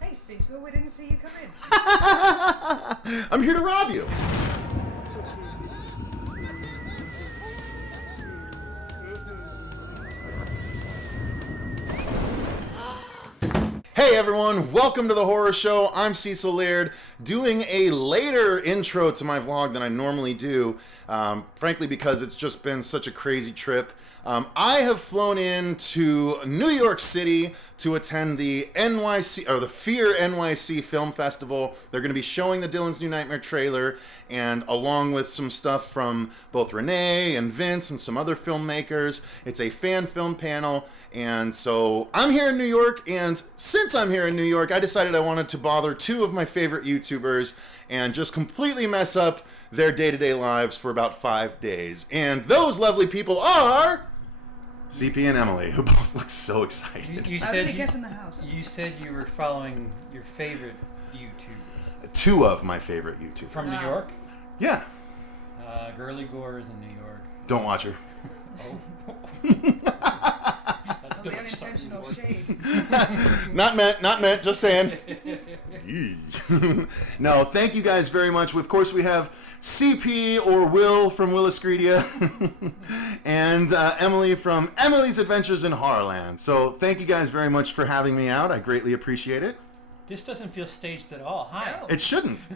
Hey, Cecil, we didn't see you come in. I'm here to rob you. Hey everyone, welcome to the horror show. I'm Cecil Laird, doing a later intro to my vlog than I normally do, frankly because it's just been such a crazy trip. I have flown into New York City to attend the FearNYC Film Festival. They're going to be showing the Dylan's New Nightmare trailer, and along with some stuff from both Renee and Vince and some other filmmakers. It's a fan film panel. And so I'm here in New York, and since I'm here in New York, I decided I wanted to bother two of my favorite YouTubers and just completely mess up their day-to-day lives for about 5 days. And those lovely people are CP and Emily, who both look so excited. How did he get in the house? You said you were following your favorite YouTubers. Two of my favorite YouTubers. From New York? Yeah. Girly Gore is in New York. Don't watch her. Oh. That's The unintentional shade. Not meant, just saying. No, thank you guys very much. Of course, we have CP or Will from Williscredia and Emily from Emily's Adventures in Horrorland. So thank you guys very much for having me out. I greatly appreciate it. This doesn't feel staged at all. Hi. It shouldn't.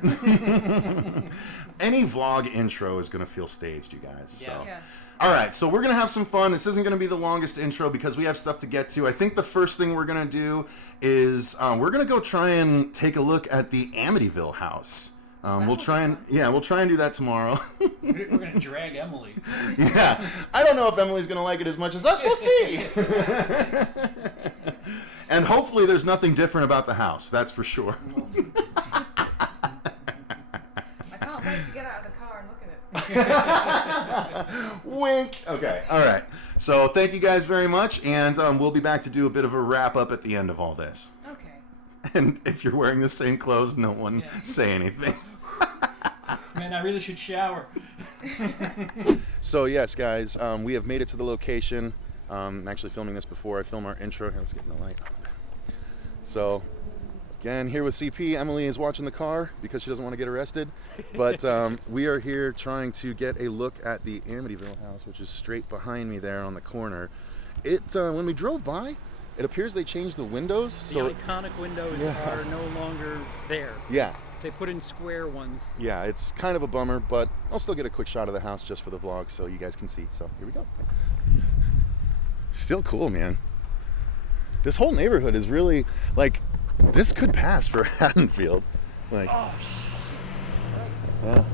Any vlog intro is going to feel staged, you guys. Yeah. So. Yeah. All right, so we're going to have some fun. This isn't going to be the longest intro because we have stuff to get to. I think the first thing we're going to do is we're going to go try and take a look at the Amityville House. We'll try and do that tomorrow. We're going to drag Emily. Yeah, I don't know if Emily's going to like it as much as us. We'll see. And hopefully there's nothing different about the house. That's for sure. I can't wait to get out of the car and look at it. Wink. Okay. All right. So thank you guys very much, and we'll be back to do a bit of a wrap up at the end of all this. Okay. And if you're wearing the same clothes, no one say anything. Man, I really should shower. So yes, guys, we have made it to the location. I'm actually filming this before I film our intro. Here, let's get in the light. So, again, here with CP. Emily is watching the car because she doesn't want to get arrested. But we are here trying to get a look at the Amityville House, which is straight behind me there on the corner. When we drove by, it appears they changed the windows. The iconic windows are no longer there. Yeah. They put in square ones. Yeah, it's kind of a bummer, but I'll still get a quick shot of the house just for the vlog so you guys can see. So here we go. Still cool, man. This whole neighborhood is really, like, this could pass for Haddonfield. Like, yeah.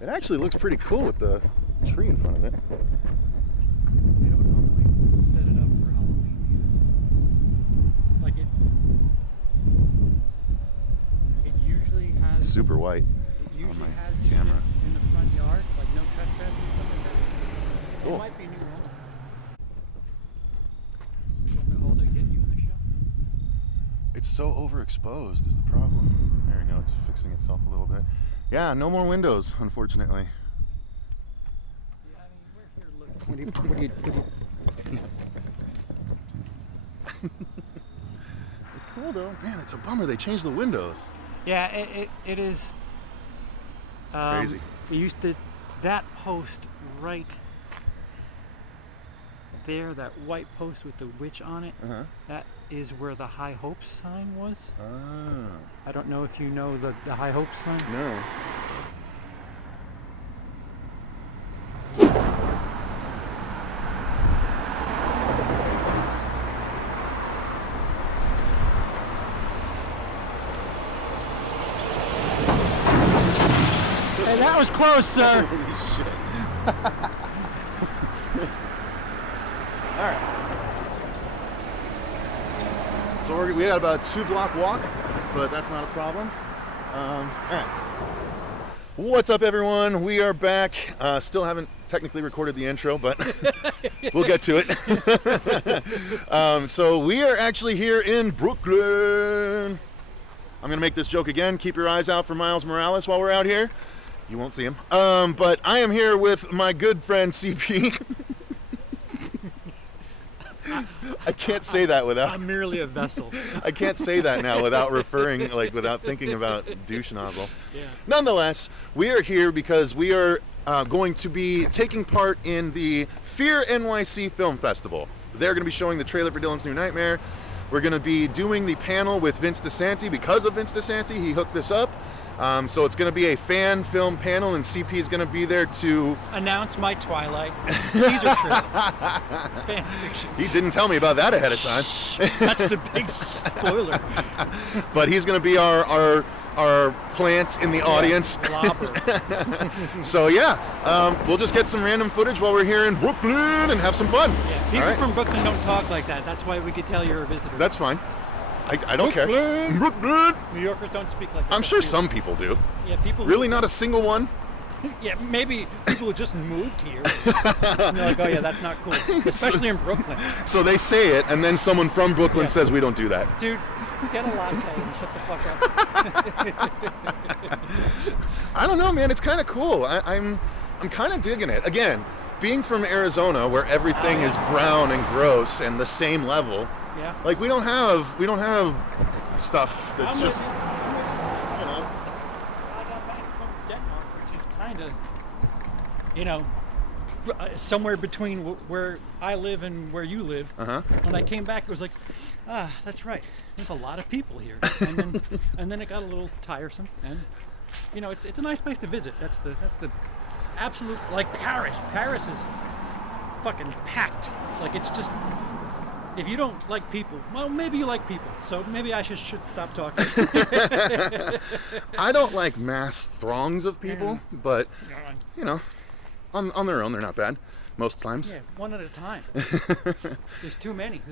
It actually looks pretty cool with the tree in front of it. They don't normally set it up for Halloween either. Like it usually has. Super white. It usually my has camera. units in the front yard, like no trespassing and stuff like that. Cool. It might be new home. You want me to hold it and get you in the shot? It's so overexposed is the problem. There we go, it's fixing itself a little bit. Yeah, no more windows, unfortunately. Yeah, I mean, we're here looking. What do you It's cool though. Damn, it's a bummer they changed the windows. Yeah, it is. Crazy. It used to, that post right there, that white post with the witch on it, that is where the High Hopes sign was. Ah. I don't know if you know the High Hopes sign. No. Hey, that was close, sir. Holy shit. All right. So we got about a 2-block walk, but that's not a problem. All right. What's up, everyone? We are back. Still haven't technically recorded the intro, but we'll get to it. So we are actually here in Brooklyn. I'm gonna make this joke again. Keep your eyes out for Miles Morales while we're out here. You won't see him. But I am here with my good friend CP. I can't say that without. I'm merely a vessel. I can't say that now without referring, like, without thinking about douche nozzle. Yeah. Nonetheless, we are here because we are going to be taking part in the FearNYC Film Festival. They're going to be showing the trailer for Dylan's New Nightmare. We're going to be doing the panel with Vince DiSanti. Because of Vince DiSanti, he hooked this up. So it's going to be a fan film panel, and CP is going to be there to Announce my Twilight teaser trailer. Fan fiction. He didn't tell me about that ahead of time. That's the big spoiler. But he's going to be our plant in the audience. Blobber. So yeah, we'll just get some random footage while we're here in Brooklyn and have some fun. Yeah. People All right? from Brooklyn don't talk like that. That's why we could tell you're a visitor. That's fine. I don't care. Brooklyn. Brooklyn. New Yorkers don't speak like that. I'm sure some people do. Yeah, people. Really, not a single one. Yeah, maybe people who just moved here. And they're like, oh yeah, that's not cool. Especially in Brooklyn. So they say it, and then someone from Brooklyn Yeah. says we don't do that. Dude, get a latte and shut the fuck up. I don't know, man. It's kind of cool. I'm kind of digging it. Again, being from Arizona, where everything is brown and gross and the same level. Yeah. Like we don't have stuff that's I'm just. with you. I got back from Denmark, which is kind of, somewhere between where I live and where you live. Uh-huh. When I came back, it was like, that's right. There's a lot of people here, and then it got a little tiresome. And it's a nice place to visit. That's the absolute, like Paris. Paris is fucking packed. It's like it's just. If you don't like people, well, maybe you like people. So maybe I should stop talking. I don't like mass throngs of people, but on their own, they're not bad most times. Yeah, one at a time. There's too many.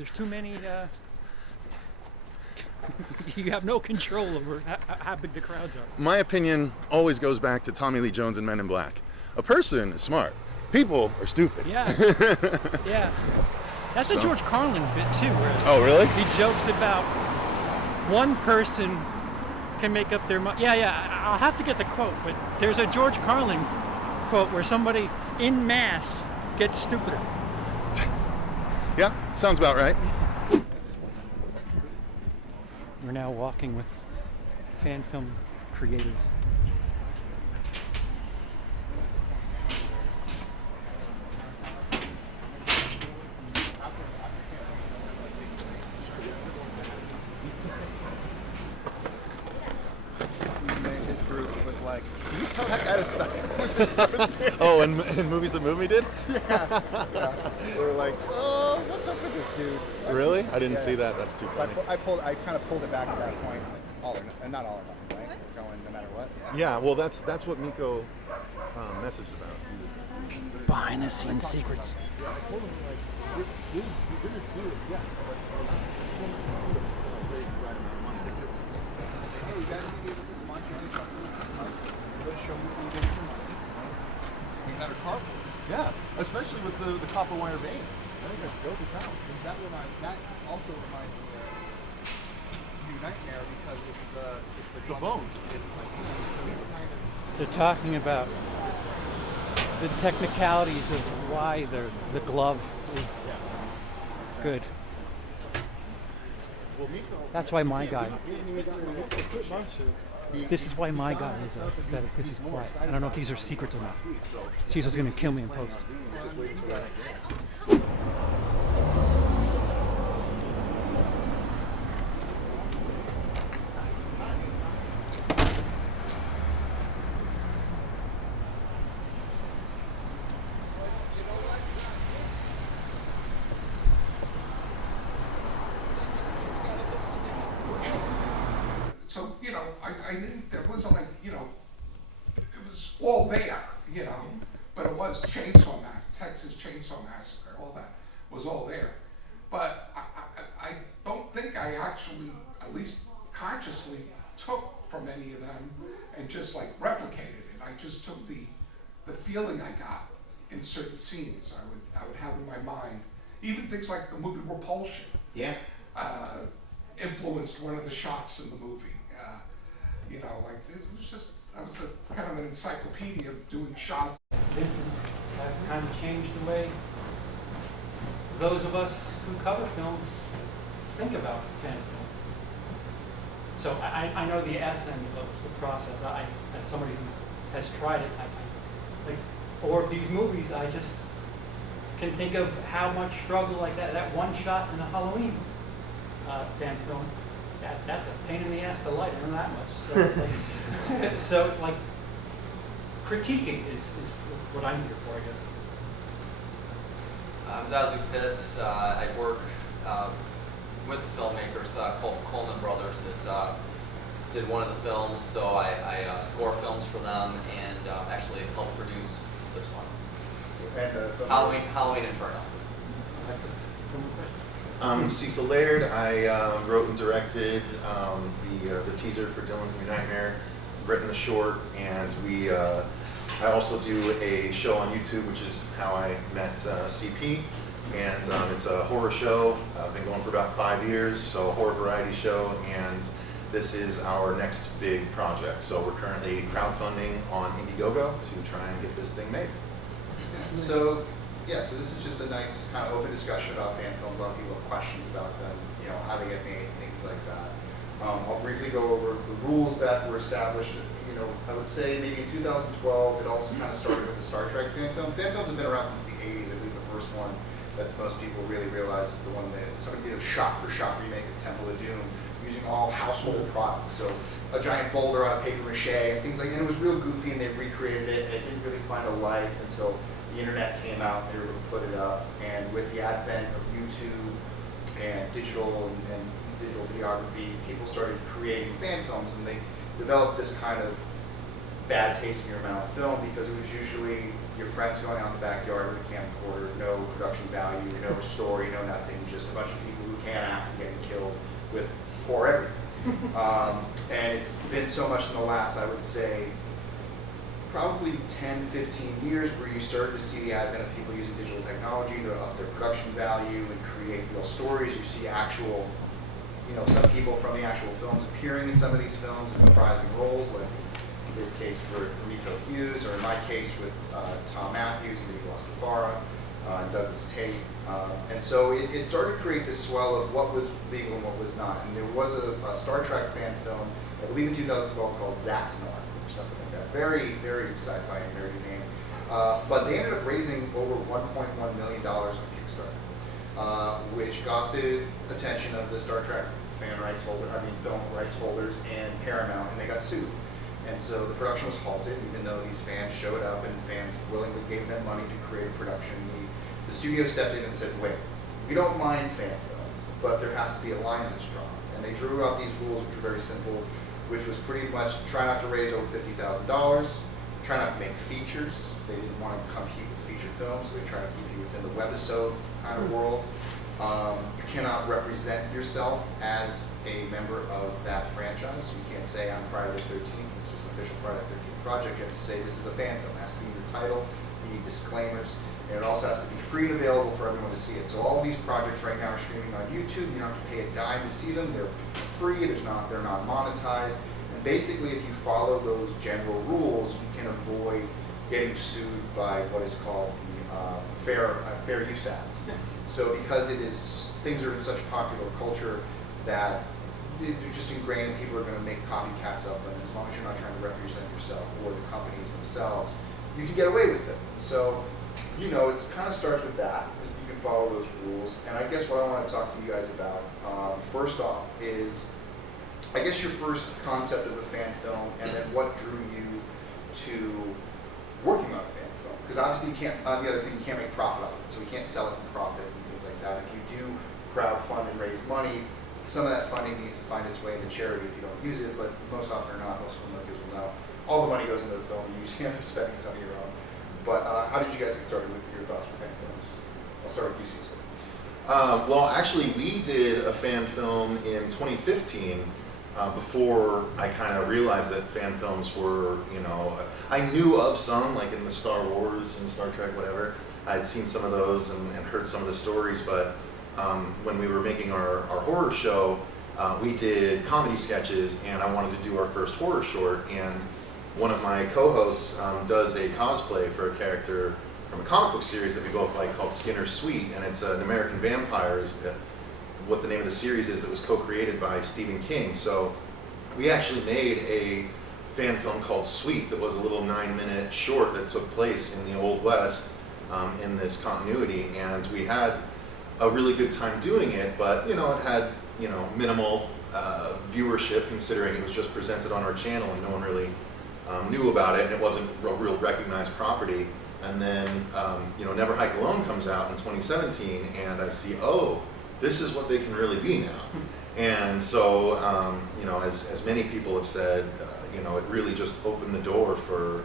You have no control over how big the crowds are. My opinion always goes back to Tommy Lee Jones and Men in Black. A person is smart. People are stupid. Yeah. Yeah. That's a George Carlin bit too, where Oh, really? he jokes about one person can make up their mind. Yeah, I'll have to get the quote, but there's a George Carlin quote where somebody in mass gets stupider. Yeah, sounds about right. We're now walking with fan film creators. His group was like, "Can you tell that guy to stop?" Oh, and movies that movie did? Yeah. They were like, "Oh, what's up with this dude?" Really? I didn't Yeah. see that. That's too So funny. I kind of pulled it back at that point. Not all or nothing, right? We're going no matter what. Yeah, well, that's what Miko messaged about. Behind the scenes secrets. Yeah, especially with the copper wire veins. I think that's dope as hell. That also reminds me of New Nightmare because it's The bones. They're talking about the technicalities of why the glove is good. That's why my guy. This is why my guy is better, because he's quiet. I don't know if these are secrets or not. Cecil's gonna kill me in post. So, I didn't, there wasn't like, it was all there, but it was Chainsaw Massacre, Texas Chainsaw Massacre, all that was all there. But I don't think I actually, at least consciously, took from any of them and just like replicated it. I just took the feeling I got in certain scenes. I would have in my mind, even things like the movie Repulsion. Yeah. Influenced one of the shots in the movie. Like it was just, I was a kind of an encyclopedia of doing shots. Vincent kind of changed the way those of us who cover films think about fan film. So I know the S end of the process. As somebody who has tried it, like for these movies, I just can think of how much struggle like that one shot in a Halloween fan film, that's a pain in the ass to light. I know that much. So, so like critiquing is what I'm here for, I guess. I'm Zazu Pitts. I work with the filmmakers, Coleman Brothers, that did one of the films. So I score films for them and actually helped produce this one. And Halloween Inferno. Cecil Laird. I wrote and directed the teaser for Dylan's New Nightmare, written the short, and I also do a show on YouTube, which is how I met CP, and it's a horror show. I've been going for about 5 years, so a horror variety show, and this is our next big project. So we're currently crowdfunding on Indiegogo to try and get this thing made. So, yeah, so this is just a nice kind of open discussion about fan films. A lot of people have questions about them, you know, how they get made, things like that. I'll briefly go over the rules that were established. You know, I would say maybe in 2012, it also kind of started with the Star Trek fan film. Fan films have been around since the 80s. I believe the first one that most people really realize is the one that somebody did a shot-for-shot remake of Temple of Doom using all household products. So a giant boulder on a paper mache and things like that. And it was real goofy, and they recreated it, and it didn't really find a life until the internet came out, they were able to put it up, and with the advent of YouTube and digital videography, people started creating fan films, and they developed this kind of bad taste in your mouth film because it was usually your friends going out in the backyard with a camcorder, no production value, no story, no nothing, just a bunch of people who can't act and getting killed with poor everything. And it's been so much in the last, I would say, probably 10, 15 years where you started to see the advent of people using digital technology to up their production value and create real stories. You see actual, you know, some people from the actual films appearing in some of these films in reprising roles, like in this case for Miko Hughes, or in my case with Tom Matthews and Nicolas Cavara, and Douglas Tate. And so it started to create this swell of what was legal and what was not. And there was a Star Trek fan film, I believe in 2012, called Zaxxon or something like that. Very, very sci-fi and nerdy name. But they ended up raising over $1.1 million on Kickstarter, which got the attention of the Star Trek film rights holders and Paramount, and they got sued. And so the production was halted, even though these fans showed up and fans willingly gave them money to create a production. The studio stepped in and said, wait, we don't mind fan films, but there has to be a line that's drawn. And they drew out these rules, which were very simple, which was pretty much try not to raise over $50,000, try not to make features. They didn't want to compete with feature films, so they tried to keep you within the webisode kind of world. You cannot represent yourself as a member of that franchise. So you can't say, I'm Friday the 13th, this is an official Friday the 13th project. You have to say, this is a fan film. It has to be your title, you need disclaimers, and it also has to be free and available for everyone to see it. So all of these projects right now are streaming on YouTube. You don't have to pay a dime to see them. They're free, they're not monetized. And basically, if you follow those general rules, you can avoid getting sued by what is called the Fair Use Act. So because things are in such popular culture that they're just ingrained and people are going to make copycats of them. And as long as you're not trying to represent yourself or the companies themselves, you can get away with it. So, you know, it kind of starts with that, because you can follow those rules. And I guess what I want to talk to you guys about, first off, is I guess your first concept of a fan film, and then what drew you to working on a fan film. Because obviously you can't, the other thing, you can't make profit off it, so we can't sell it in profit and things like that. If you do crowdfund and raise money, some of that funding needs to find its way into charity if you don't use it, but most often or not, most filmmakers will know, all the money goes into the film, you usually end up spending some of your own. But how did you guys get started with your thoughts for fan films? I'll start with you, Cecil. Well, actually, we did a fan film in 2015 before I kind of realized that fan films were, you know, I knew of some, like in the Star Wars and Star Trek, whatever. I'd seen some of those and heard some of the stories, but when we were making our horror show, we did comedy sketches, and I wanted to do our first horror short, and one of my co-hosts does a cosplay for a character from a comic book series that we both like called Skinner Sweet, and it's an American Vampires. What the name of the series is, it was co-created by Stephen King. So we actually made a fan film called Sweet that was a little 9-minute short that took place in the Old West in this continuity, and we had a really good time doing it, but it had minimal viewership considering it was just presented on our channel and no one really knew about it, and it wasn't a real recognized property. And then Never Hike Alone comes out in 2017, and I see, oh, this is what they can really be now. And so as many people have said, it really just opened the door for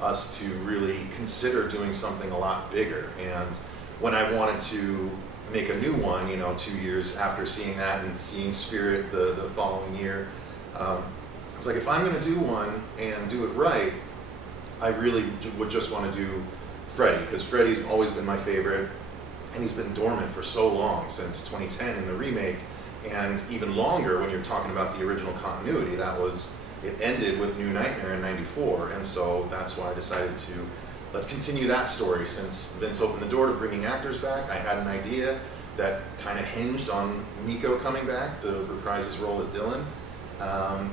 us to really consider doing something a lot bigger. And when I wanted to make a new one, 2 years after seeing that and seeing Spirit the following year, I was like, if I'm going to do one and do it right, I really would just want to do Freddy, because Freddy's always been my favorite, and he's been dormant for so long, since 2010 in the remake, and even longer when you're talking about the original continuity. It ended with New Nightmare in '94, and so that's why I decided to, let's continue that story. Since Vince opened the door to bringing actors back, I had an idea that kind of hinged on Nico coming back to reprise his role as Dylan,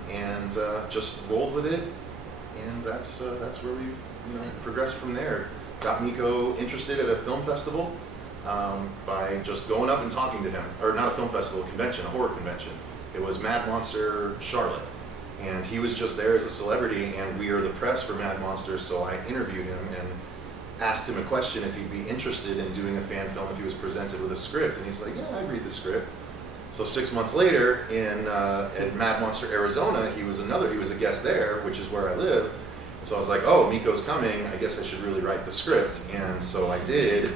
and just rolled with it, and that's where we've progressed from there. Got Nico interested at a film festival by just going up and talking to him, or not a film festival, a convention, a horror convention. It was Mad Monster Charlotte, and he was just there as a celebrity, and we are the press for Mad Monster, so I interviewed him and asked him a question if he'd be interested in doing a fan film if he was presented with a script, and he's like, yeah, I'd read the script. So 6 months later, at Mad Monster Arizona, he was a guest there, which is where I live. And so I was like, oh, Miko's coming, I guess I should really write the script. And so I did,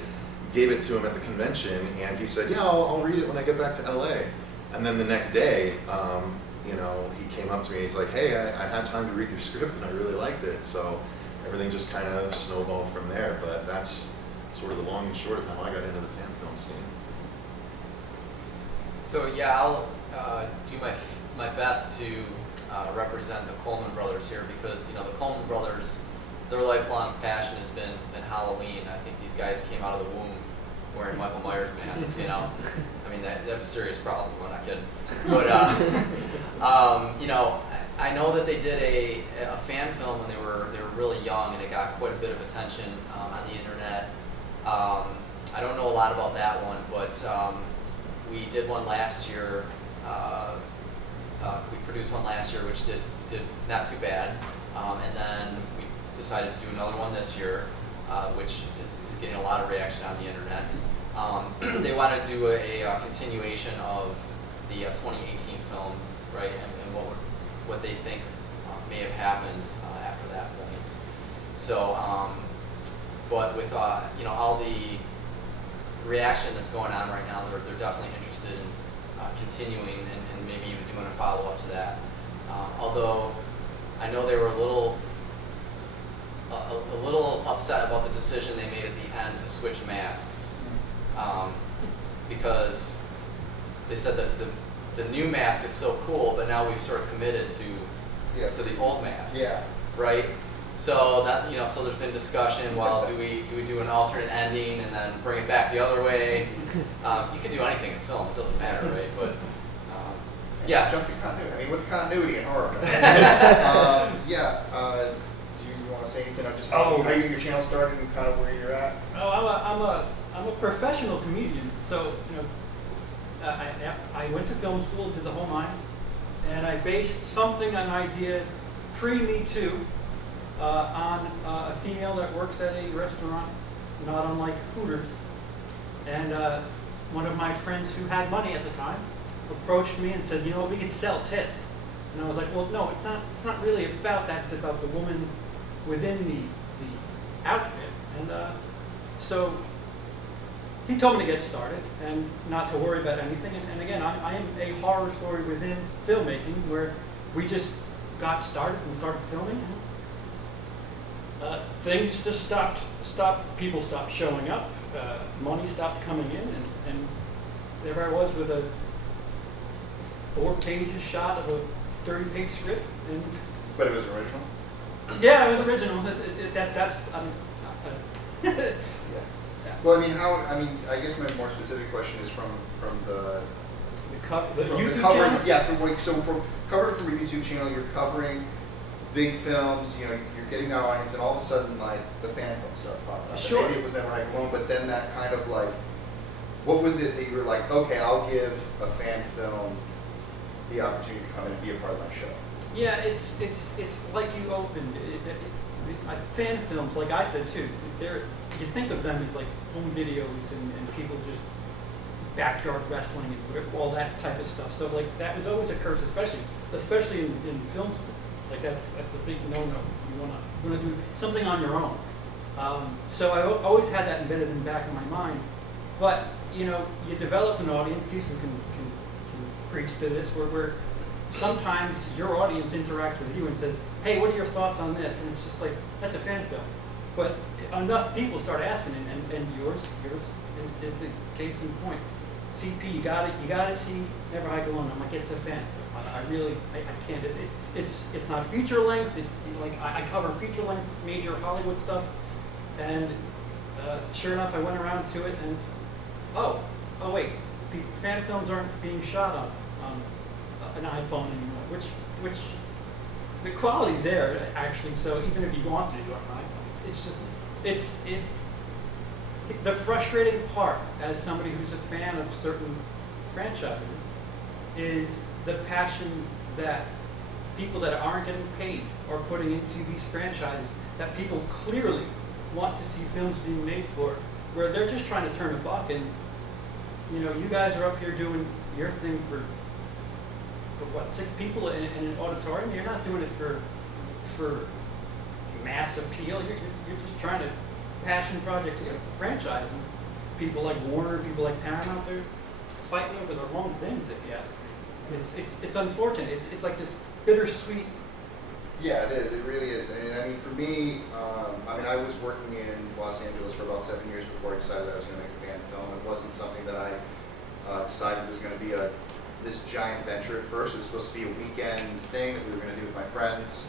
gave it to him at the convention, and he said, yeah, I'll read it when I get back to LA. And then the next day, he came up to me, he's like, hey, I had time to read your script and I really liked it. So everything just kind of snowballed from there, but that's sort of the long and short of how I got into the fan film scene. So yeah, I'll do my best to represent the Coleman brothers here, because the Coleman brothers, their lifelong passion has been Halloween. I think these guys came out of the womb wearing Michael Myers masks. I mean, they have a serious problem. I'm not kidding. But I know that they did a fan film when they were really young, and it got quite a bit of attention on the internet. I don't know a lot about that one, but we did one last year. We produced one last year, which did not too bad, and then we decided to do another one this year, which is getting a lot of reaction on the internet. They wanted to do a continuation of the 2018 film, right, and what they think may have happened after that point. So, but with all the reaction that's going on right now, they're definitely interested in continuing and maybe even doing a follow-up to that. Although I know they were a little upset about the decision they made at the end to switch masks, because they said that the new mask is so cool, but now we've sort of committed to the old mask, right? So that so there's been discussion. Well, do we do an alternate ending and then bring it back the other way? You can do anything in film; it doesn't matter, right? But yeah. Jumping continuity. I mean, what's continuity in horror film? Do you want to say anything on just how your channel started and kind of where you're at? Oh, I'm a professional comedian, so I went to film school, did the whole nine, and I based something, an idea, pre-Me Too, on a female that works at a restaurant, not unlike Hooters, and one of my friends who had money at the time approached me and said, we could sell tits, and I was like, well, no, it's not really about that. It's about the woman within the outfit, and so he told me to get started and not to worry about anything. And again, I am a horror story within filmmaking, where we just got started and started filming. Things just stopped. People stopped showing up. Money stopped coming in, and there I was with a 4 pages shot of a 30-page script. But it was original. Yeah, it was original. Well, I mean, I guess my more specific question is from the The from YouTube the covering, channel? yeah, from like, so from covering from a YouTube channel, you're covering big films, you know, you're getting that audience, and all of a sudden, like, the fan film stuff popped up. Sure. And maybe it was Never Hike Alone, but then that kind of like, what was it that you were like, okay, I'll give a fan film the opportunity to come in and be a part of my show? Yeah, it's like you opened fan films. Like I said too, you think of them as like home videos and people just backyard wrestling and all that type of stuff. So like that was always a curse, especially in film school. Like that's a big no-no. You wanna do something on your own. So I always had that embedded in the back of my mind. But you know, you develop an audience. Cecil can preach to this, where sometimes your audience interacts with you and says, "Hey, what are your thoughts on this?" And it's just like, that's a fan film. But enough people start asking, and yours is the case in point. CP, you gotta see Never Hike Alone. I'm like, it's a fan film. I can't. It's not feature length. It's like I cover feature length, major Hollywood stuff, and sure enough, I went around to it, and oh wait, the fan films aren't being shot on an iPhone anymore, which the quality's there actually. So even if you wanted to do it on an iPhone, it's just the frustrating part as somebody who's a fan of certain franchises is the passion that people that aren't getting paid are putting into these franchises that people clearly want to see films being made for, where they're just trying to turn a buck. And you know, you guys are up here doing your thing for what, 6 people in an auditorium. You're not doing it for mass appeal. You're just trying to passion project to the franchise, and people like Warner, people like Paramount, they're fighting over the wrong things, if you ask me. It's unfortunate. It's like this bittersweet. Yeah, it is. It really is. And I mean, for me, I was working in Los Angeles for about 7 years before I decided that I was going to make a fan film. It wasn't something that I decided was going to be this giant venture at first. It was supposed to be a weekend thing that we were going to do with my friends.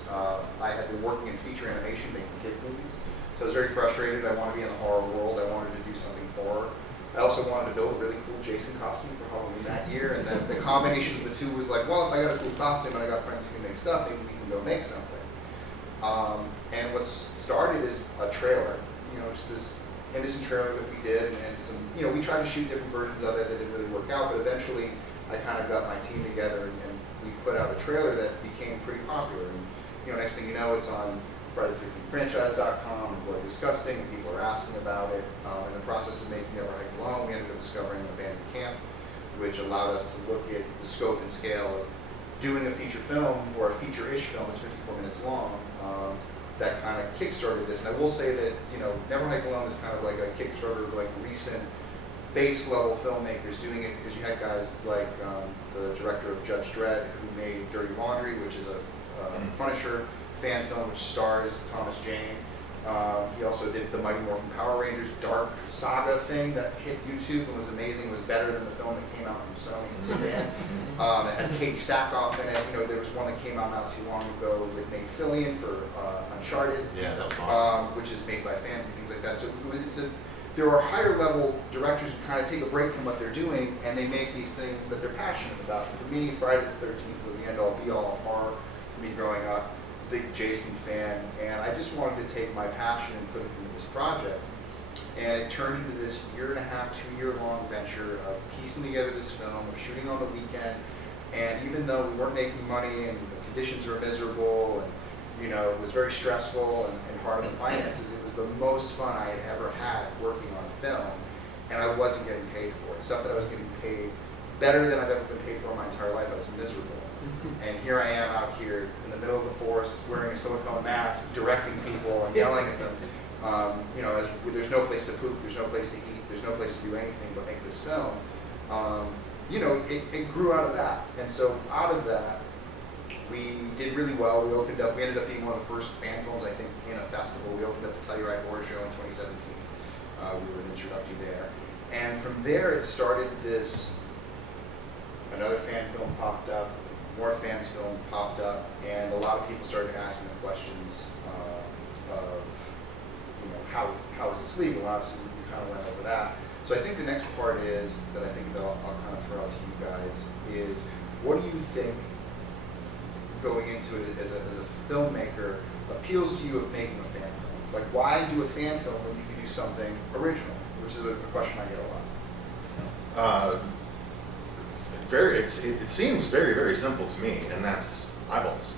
I had been working in feature animation, making kids movies. So I was very frustrated. I wanted to be in the horror world. I wanted to do something horror. I also wanted to build a really cool Jason costume for Halloween that year. And then the combination of the two was like, well, if I got a cool costume and I got friends who can make stuff, maybe we can go make something. And what started is a trailer, you know, just this innocent trailer that we did, and some, you know, we tried to shoot different versions of it that didn't really work out, but eventually I kind of got my team together and we put out a trailer that became pretty popular. And, you know, next thing you know, it's on FridayTheRepeatFranchise.com and Bloody Disgusting, and people are asking about it. In the process of making Never Hike Alone, we ended up discovering an abandoned camp, which allowed us to look at the scope and scale of doing a feature film, or a feature-ish film that's 54 minutes long. That kind of kickstarted this. And I will say that, you know, Never Hike Alone is kind of like a Kickstarter of like recent base level filmmakers doing it, because you had guys like the director of Judge Dredd, who made Dirty Laundry, which is a Punisher fan film which stars Thomas Jane. He also did the Mighty Morphin Power Rangers Dark Saga thing that hit YouTube and was amazing. It was better than the film that came out from Sony and Sedan. It had Katie Sackhoff in it. You know, there was one that came out not too long ago with Nate Fillion for Uncharted. Yeah, that was awesome. Which is made by fans and things like that. So there are higher level directors who kind of take a break from what they're doing and they make these things that they're passionate about. For me, Friday the 13th was the end all be all of horror for me growing up. Big Jason fan, and I just wanted to take my passion and put it into this project. And it turned into this 1.5 year, 2 year long venture of piecing together this film, of shooting on the weekend. And even though we weren't making money and the conditions were miserable, and you know, it was very stressful and hard on the finances, it was the most fun I had ever had working on film. And I wasn't getting paid for it. Stuff that I was getting paid better than I've ever been paid for in my entire life. I was miserable. And here I am out here in the middle of the forest wearing a silicone mask, directing people and yelling at them. You know, there's no place to poop, there's no place to eat, there's no place to do anything but make this film. You know, it grew out of that. And so out of that, we did really well. We ended up being one of the first fan films, I think, in a festival. We opened up the Telluride Horror Show in 2017. We were an introductory there. And from there, it started another fan film popped up, more fans film popped up, and a lot of people started asking the questions of, you know, how is this legal? Obviously, we kind of went over that. So I think the next part is, that I think that I'll kind of throw out to you guys, is what do you think going into it as a filmmaker appeals to you of making a fan film? Like, why do a fan film when you can do something original? Which is a question I get a lot. It seems very, very simple to me, and that's eyeballs.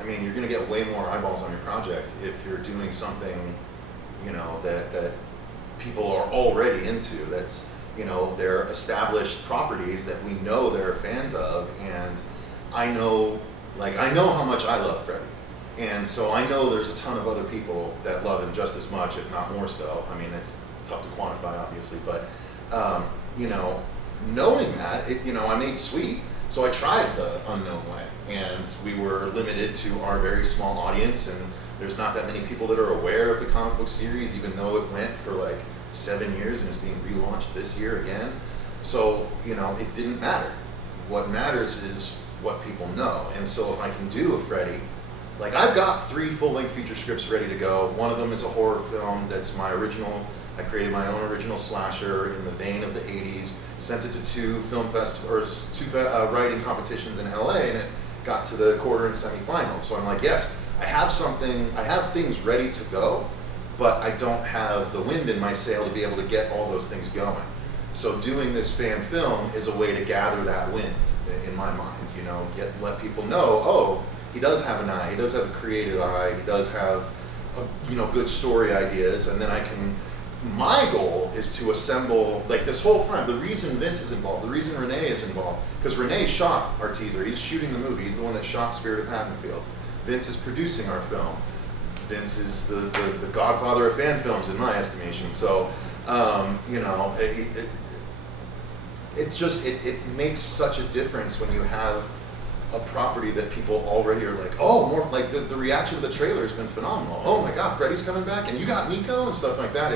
I mean, you're going to get way more eyeballs on your project if you're doing something, you know, that people are already into. That's, you know, they're established properties that we know they're fans of, and I know how much I love Freddy. And so I know there's a ton of other people that love him just as much, if not more so. I mean, it's tough to quantify, obviously, but, you know, knowing that, you know, I made Sweet, so I tried the unknown way. And we were limited to our very small audience, and there's not that many people that are aware of the comic book series, even though it went for like 7 years and is being relaunched this year again. So, you know, it didn't matter. What matters is what people know. And so if I can do a Freddy, like I've got 3 full-length feature scripts ready to go. One of them is a horror film that's my original. I created my own original slasher in the vein of the 80s, sent it to 2 film festivals, 2 writing competitions in LA, and it got to the quarter and semifinals. So I'm like, yes, I have things ready to go, but I don't have the wind in my sail to be able to get all those things going. So doing this fan film is a way to gather that wind in my mind, you know, let people know, oh, he does have an eye, he does have a creative eye, he does have, you know, good story ideas, and then my goal is to assemble, like this whole time, the reason Vince is involved, the reason Renee is involved, because Renee shot our teaser, he's shooting the movie, he's the one that shot Spirit of Haddonfield. Vince is producing our film. Vince is the godfather of fan films in my estimation. So, you know, it makes such a difference when you have a property that people already are like, oh, more like the reaction to the trailer has been phenomenal. Oh my God, Freddy's coming back, and you got Nico and stuff like that.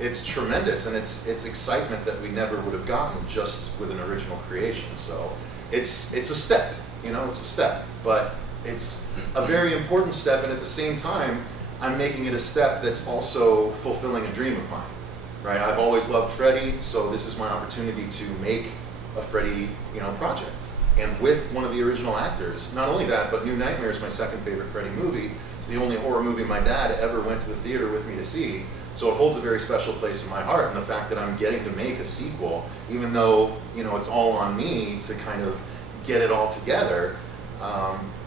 It's tremendous, and it's excitement that we never would have gotten just with an original creation. So it's a step, you know, it's a step, but it's a very important step, and at the same time, I'm making it a step that's also fulfilling a dream of mine, right? I've always loved Freddy, so this is my opportunity to make a Freddy, you know, project. And with one of the original actors. Not only that, but New Nightmare is my second favorite Freddy movie. It's the only horror movie my dad ever went to the theater with me to see. So it holds a very special place in my heart. And the fact that I'm getting to make a sequel, even though, you know, it's all on me to kind of get it all together,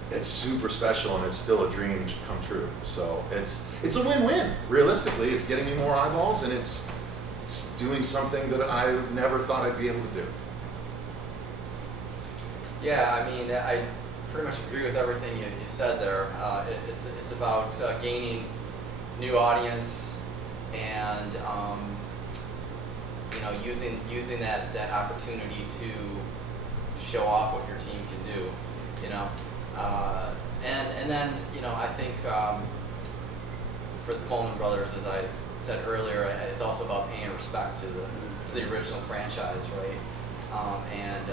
it's super special, and it's still a dream come true. So it's a win-win. Realistically, it's getting me more eyeballs, and it's doing something that I never thought I'd be able to do. Yeah, I mean, I pretty much agree with everything you said there. It's about gaining new audience and you know, using that opportunity to show off what your team can do. You know, and then, you know, I think for the Coleman brothers, as I said earlier, it's also about paying respect to the original franchise, right? And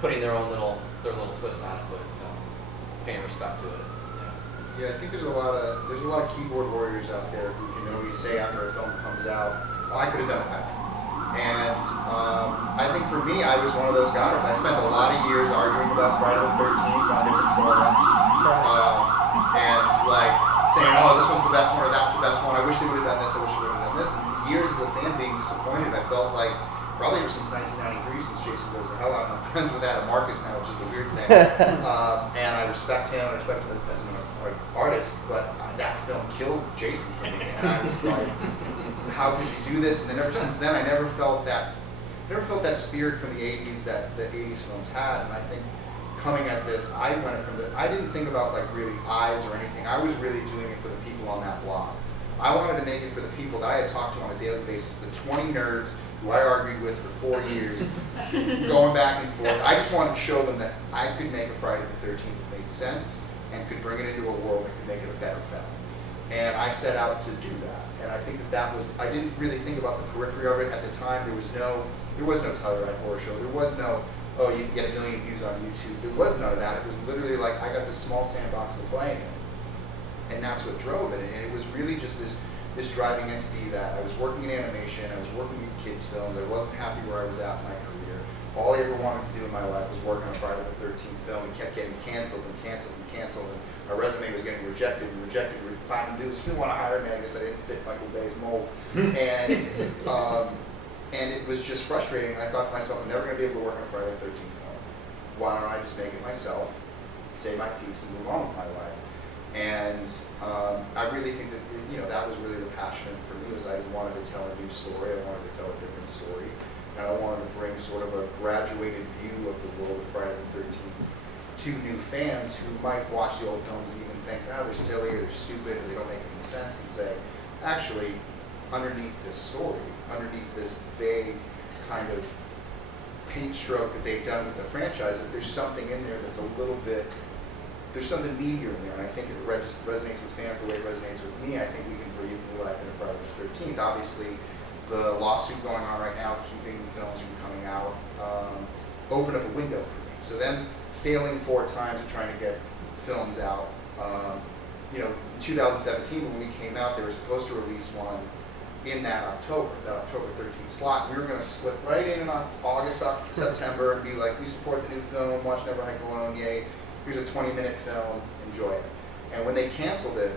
putting their little twist on it, but paying respect to it. Yeah, I think there's a lot of keyboard warriors out there who can always say after a film comes out, oh, I could have done it better. And I think for me, I was one of those guys. I spent a lot of years arguing about Friday the 13th on different forums, and like saying, oh, this one's the best one, or that's the best one. I wish they would have done this. I wish they would have done this. And years as a fan being disappointed, I felt like probably ever since 1993, since Jason Goes to Hell Out. I'm friends with Adam Marcus now, which is the weird thing. And I respect him, I respect him as an artist, but that film killed Jason for me. And I was like, how could you do this? And then ever since then, I never felt that spirit from the 80s that the 80s films had. And I think coming at this, I didn't think about like really eyes or anything. I was really doing it for the people on that blog. I wanted to make it for the people that I had talked to on a daily basis, the 20 nerds who I argued with for 4 years, going back and forth. I just wanted to show them that I could make a Friday the 13th that made sense and could bring it into a world that could make it a better film. And I set out to do that. And I think that was, I didn't really think about the periphery of it at the time. There was no Telluride horror show. There was no, oh, you can get 1 million views on YouTube. There was none of that. It was literally like, I got this small sandbox to play in. And that's what drove it. And it was really just this this driving entity that I was working in animation, I was working in kids films, I wasn't happy where I was at in my career. All I ever wanted to do in my life was work on a Friday the 13th film. It kept getting canceled and canceled and canceled, and my resume was getting rejected and rejected. Platinum dudes didn't want to hire me. I guess I didn't fit Michael Bay's mold, and it was just frustrating. And I thought to myself, I'm never going to be able to work on a Friday the 13th film. Why don't I just make it myself, say my piece, and move on with my life? And I really think that that was really the passion for me. Was I wanted to tell a new story. I wanted to tell a different story. And I wanted to bring sort of a graduated view of the world of Friday the 13th to new fans who might watch the old films and even think, they're silly or they're stupid or they don't make any sense, and say, actually, underneath this story, underneath this vague kind of paint stroke that they've done with the franchise, that there's something in there that's a little bit, there's something meatier in there, and I think it resonates with fans the way it resonates with me. I think we can breathe new life into Friday the 13th. Obviously, the lawsuit going on right now, keeping films from coming out, opened up a window for me. So them failing 4 times at trying to get films out, in 2017 when we came out, they were supposed to release one in that October 13th slot. We were going to slip right in August, September, and be like, we support the new film, watch Never Hike Alone, yay. Here's a 20-minute film, enjoy it. And when they canceled it,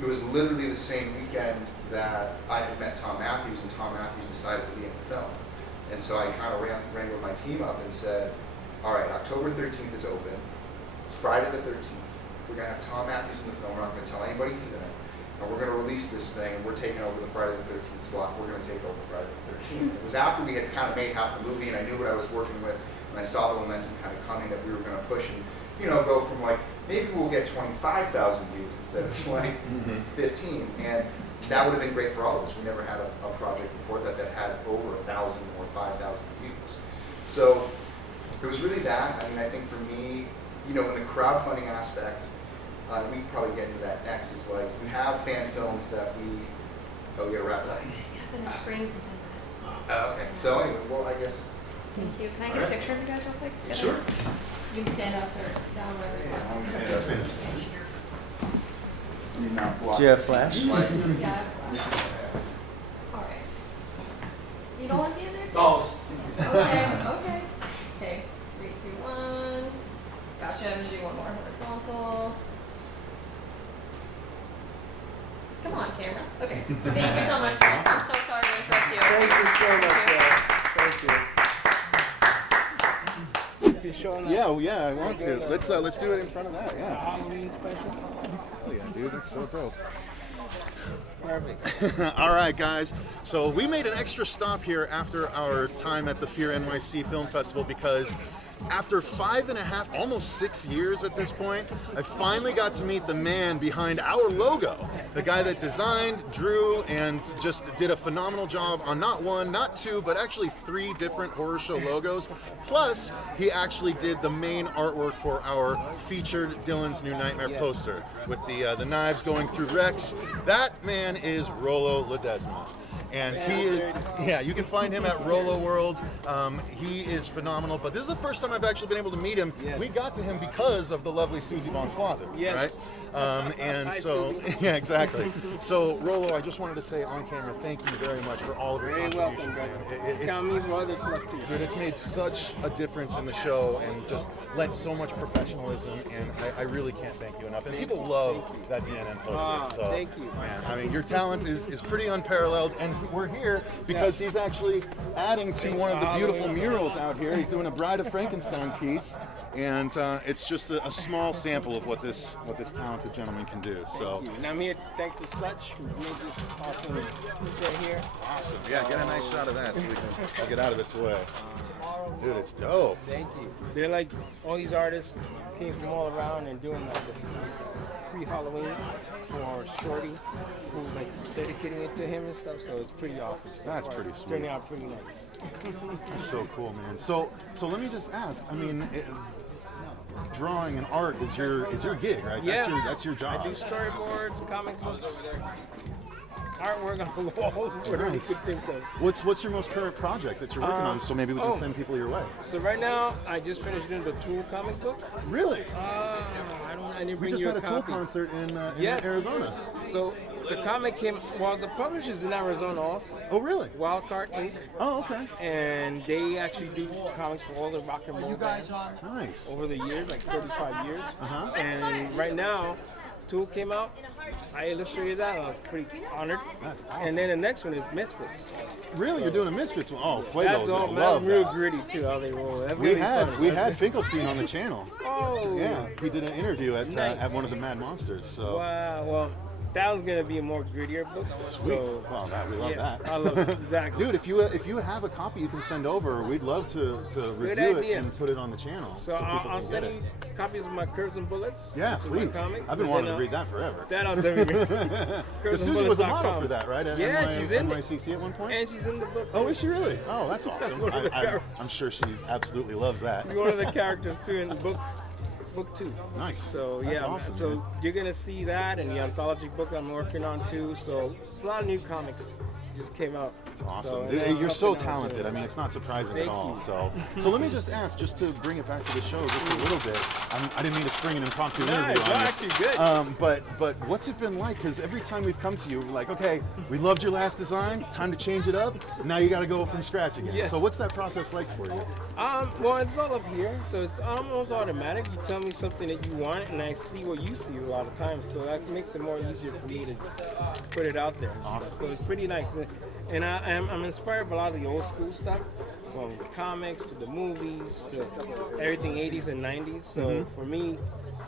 it was literally the same weekend that I had met Tom Matthews, and Tom Matthews decided to be in the film. And so I kind of wrangled my team up and said, all right, October 13th is open. It's Friday the 13th. We're going to have Tom Matthews in the film. We're not going to tell anybody he's in it. And we're going to release this thing, and we're taking over the Friday the 13th slot. We're going to take over Friday the 13th. It was after we had kind of made half the movie, and I knew what I was working with, and I saw the momentum kind of coming that we were going to push and, go from like, maybe we'll get 25,000 views instead of like 15. And that would have been great for all of us. We never had a project before that had over 1,000 or 5,000 views. So it was really that. I mean, I think for me, in the crowdfunding aspect, we can probably get into that next, is like, we have fan films that we get wrapped up. The screen's in 10 minutes. Okay. So anyway, well, I guess. Thank you. Can I get a picture of you guys real quick? Together? Sure. You can stand up or down wherever you I'm want. gonna stand up. Do you have flash? Yeah, I have flash. All right. You don't want to be in there too? Oh. Okay. Okay. 3, 2, 1. Gotcha. I'm gonna do one more horizontal. Come on, camera. Okay. Thank you so much, guys. I'm so sorry to interrupt you. Thank you so much, guys. Thank you. Yeah, I want to. Let's do it in front of that. Yeah. Halloween special. Hell yeah, dude, it's so dope. Perfect. All right, guys. So we made an extra stop here after our time at the FearNYC Film Festival because after 5.5, almost 6 years at this point, I finally got to meet the man behind our logo. The guy that designed, drew, and just did a phenomenal job on not 1, not 2, but actually 3 different horror show logos. Plus, he actually did the main artwork for our featured Dylan's New Nightmare poster with the knives going through Rex. That man is Rolo Ledesma. And he is, you can find him at Rolo World. He is phenomenal, but this is the first time I've actually been able to meet him. Yes. We got to him because of the lovely Susie Von Slaughter, right? And Hi, so, Susie. yeah, exactly. So, Rolo, I just wanted to say on camera, thank you very much for all of your Very contributions. welcome, brother. man. Count me brother to left to you. Dude, it's made such a difference in the show and just lent so much professionalism, and I really can't thank you enough. And people love that DNN poster. So, thank you. man, I mean, your talent is pretty unparalleled, and we're here because he's actually adding to one of the beautiful murals out here. He's doing a Bride of Frankenstein piece, and it's just a small sample of what this talented gentleman can do. So, Thank you. And I'm here thanks to Such, who made this awesome piece right here. awesome. Yeah, get a nice shot of that so we can get out of its way. Dude, it's dope. Thank you. They're like, all these artists came from all around and doing like a pre-Halloween for Shorty, who's like dedicating it to him and stuff, so it's pretty awesome. So That's far, pretty it's sweet. turning out pretty nice. That's so cool, man. So let me just ask. I mean, drawing and art is your gig, right? Yeah. That's your job. I do storyboards, comic books, artwork on the wall, whatever you Nice. could think of. What's your most current project that you're working on? So maybe we can send people your way. So right now, I just finished doing the Tool comic book. Really? I I didn't We bring just you had a a Tool copy. concert in Yes. Arizona. So the comic came. Well, the publisher's in Arizona also. Oh, really? Wildcard Inc. Oh, okay. And they actually do comics for all the rock and roll bands Nice. over the years, like 35 years. Uh-huh. And right now, Tool came out. I illustrated that. I'm pretty honored. That's awesome. And then the next one is Misfits. Really, you're doing a Misfits one? Oh, Fuego's That's all. gonna That's love real that. gritty too. How they roll. That's We really had fun. Finkelstein on the channel. Oh. Yeah, he did an interview at Nice. one of the Mad Monsters. So Wow. Well, that was gonna be a more grittier book. sweet. So, Well, we love yeah, that. I love it. Exactly. Dude, if you have a copy you can send over, we'd love to review it idea. and put it on the channel. So people I'll can send get you it. copies of my Curves and Bullets. Yeah, which is my please. comic. I've been And wanting then to read that forever. That I'll definitely read. Because Susie was a model curvesandbullets.com. for that, right? At Yeah, she's in it. NYCC at one point? And she's in the book. Oh, is she really? Oh, that's awesome. one of the characters. I'm sure she absolutely loves that. She's one of the characters too in the book 2. Nice. So That's yeah, awesome, so man. you're gonna see that and the anthology book I'm working on too. So it's a lot of new comics just came out. It's awesome. So, Dude, yeah, you're so helping out talented. with I mean, it's not surprising Thank at all. you. So let me just ask, just to bring it back to the show just a little bit. I didn't mean to spring an impromptu No, interview it's on you. actually good. But what's it been like? Because every time we've come to you, we're like, okay, we loved your last design. Time to change it up. Now you got to go from scratch again. Yes. So what's that process like for you? Well, it's all up here, so it's almost automatic. You tell me something that you want, and I see what you see a lot of times, so that makes it more easier for me to put it out there. Awesome. So it's pretty nice. And I'm inspired by a lot of the old school stuff, from the comics to the movies to everything 80s and 90s. So for me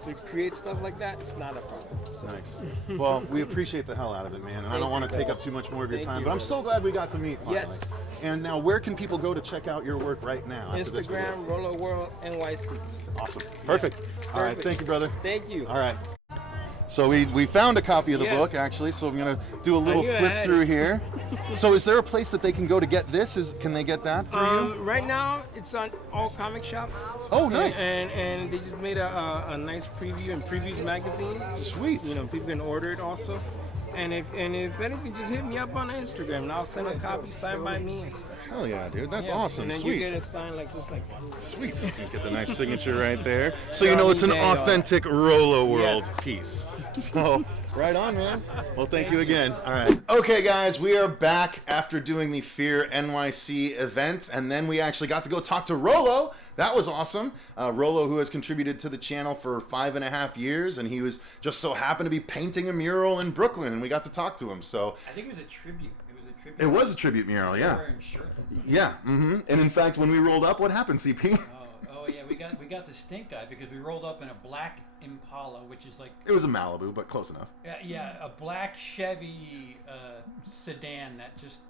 to create stuff like that, it's not a problem. So. Nice. Well, we appreciate the hell out of it, man. And I don't want to take up too much more of your Thank time, you, but I'm brother. so glad we got to meet finally. Yes. And now, where can people go to check out your work right now? after this video? Instagram, Rolo World NYC. Awesome. Perfect. All right. Perfect. Thank you, brother. Thank you. All right. So we found a copy of the Yes. book, actually, so I'm going to do a little knew I flip had through it. here. So is there a place that they can go to get this? Can they get that for you? Right now, it's on all comic shops. Oh, nice. And they just made a nice preview in Previews magazine. Sweet. You know, people can order it also. And if anything, just hit me up on Instagram, and I'll send a copy signed by me and stuff. Hell yeah, dude. That's Yeah. awesome. And then Sweet. you get it signed just like that. Sweet. You get the nice signature right there. So you Yeah, know it's an eBay, all that. authentic Rolo World Yes. piece. So, right on, man. Well, thank you again. All right. Okay, guys, we are back after doing the Fear NYC event, and then we actually got to go talk to Rolo. That was awesome. Rolo, who has contributed to the channel for 5.5 years, and he was just so happened to be painting a mural in Brooklyn, and we got to talk to him. So I think it was a tribute. it was a tribute mural, yeah. Wearing shirts and stuff. Yeah. Mm-hmm. And in fact, when we rolled up, what happened, CP? Oh yeah, we got the stink eye because we rolled up in a black Impala, which is like It was a Malibu, but close enough. yeah, a black Chevy sedan that just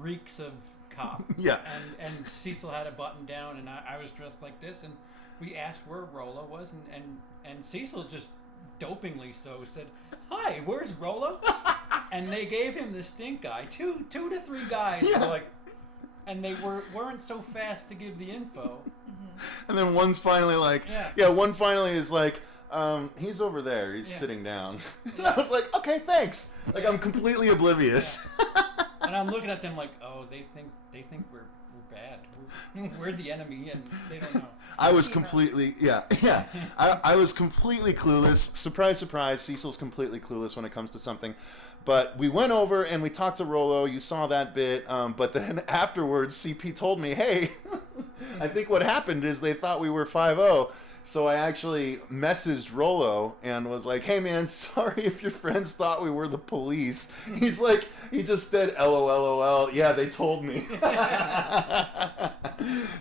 reeks of cop. Yeah. And Cecil had a button down, and I was dressed like this, and we asked where Rolo was, and Cecil just dopingly so said, "Hi, where's Rolo?" And they gave him the stink eye. Two to three guys were like, and they weren't so fast to give the info. And then one's finally like, one finally is like, he's over there. He's sitting down. And I was like, okay, thanks. Like, I'm completely oblivious. And I'm looking at them like, oh, they think we're bad. We're the enemy, and they don't know. I was completely, I was completely clueless. Surprise, surprise. Cecil's completely clueless when it comes to something. But we went over and we talked to Rolo. You saw that bit. But then afterwards, CP told me, hey, I think what happened is they thought we were 5-0. So I actually messaged Rolo and was like, hey man, sorry if your friends thought we were the police. He's like, he just said, LOL. Yeah, they told me.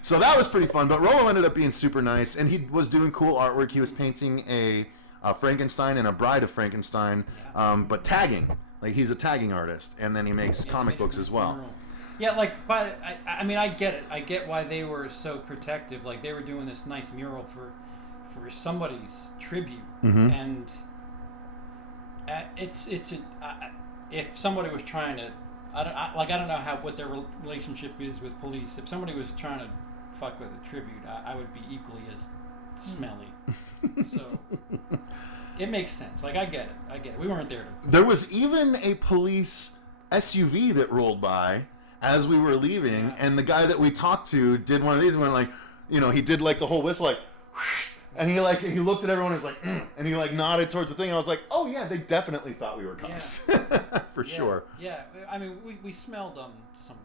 So that was pretty fun. But Rolo ended up being super nice, and he was doing cool artwork. He was painting a Frankenstein and a Bride of Frankenstein, but tagging. Like, he's a tagging artist, and then he makes comic books as well. Yeah, like, I mean, I get it. I get why they were so protective. Like, they were doing this nice mural for somebody's tribute, and if somebody was trying to, I don't know what their relationship is with police. If somebody was trying to fuck with a tribute, I would be equally as smelly. So it makes sense. Like, I get it. We weren't there. There was even a police SUV that rolled by as we were leaving, and the guy that we talked to did one of these, and we're like, he did like the whole whistle, like, whoosh, And he looked at everyone and was like, and he like nodded towards the thing. I was like, oh yeah, they definitely thought we were cops. For sure. Yeah, I mean, we smelled some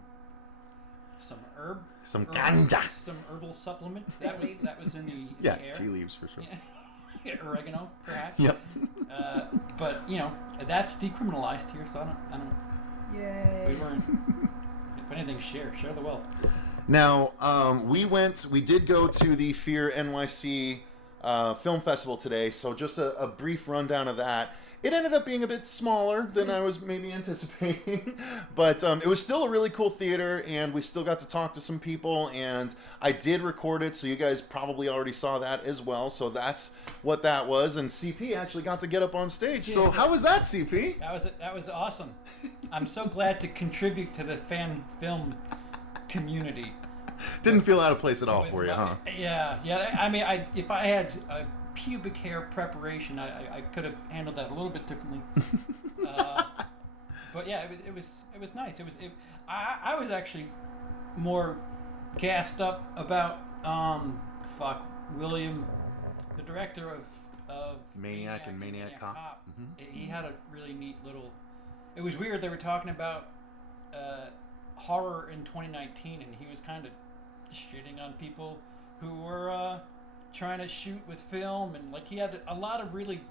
herb. Some ganja. Some herbal supplement. That was in the Yeah, air. tea leaves for sure. Yeah. Oregano, perhaps. Yep. But that's decriminalized here, so I don't. Yay. We weren't. If anything, share the wealth. Now, we did go to the FearNYC Film Festival today, so just a brief rundown of that. It ended up being a bit smaller than I was maybe anticipating, but it was still a really cool theater, and we still got to talk to some people, and I did record it, so you guys probably already saw that as well, so that's what that was, and CP actually got to get up on stage. So how was that, CP? That was awesome. I'm so glad to contribute to the fan film community. Didn't feel out of place at all for you, huh? Yeah. I mean, if I had a pubic hair preparation, I could have handled that a little bit differently. But yeah, it was nice. I was actually more gassed up about William, the director of Maniac and Maniac Cop. He had a really neat little. It was weird. They were talking about horror in 2019, and he was kind of shitting on people who were trying to shoot with film, and like he had a lot of really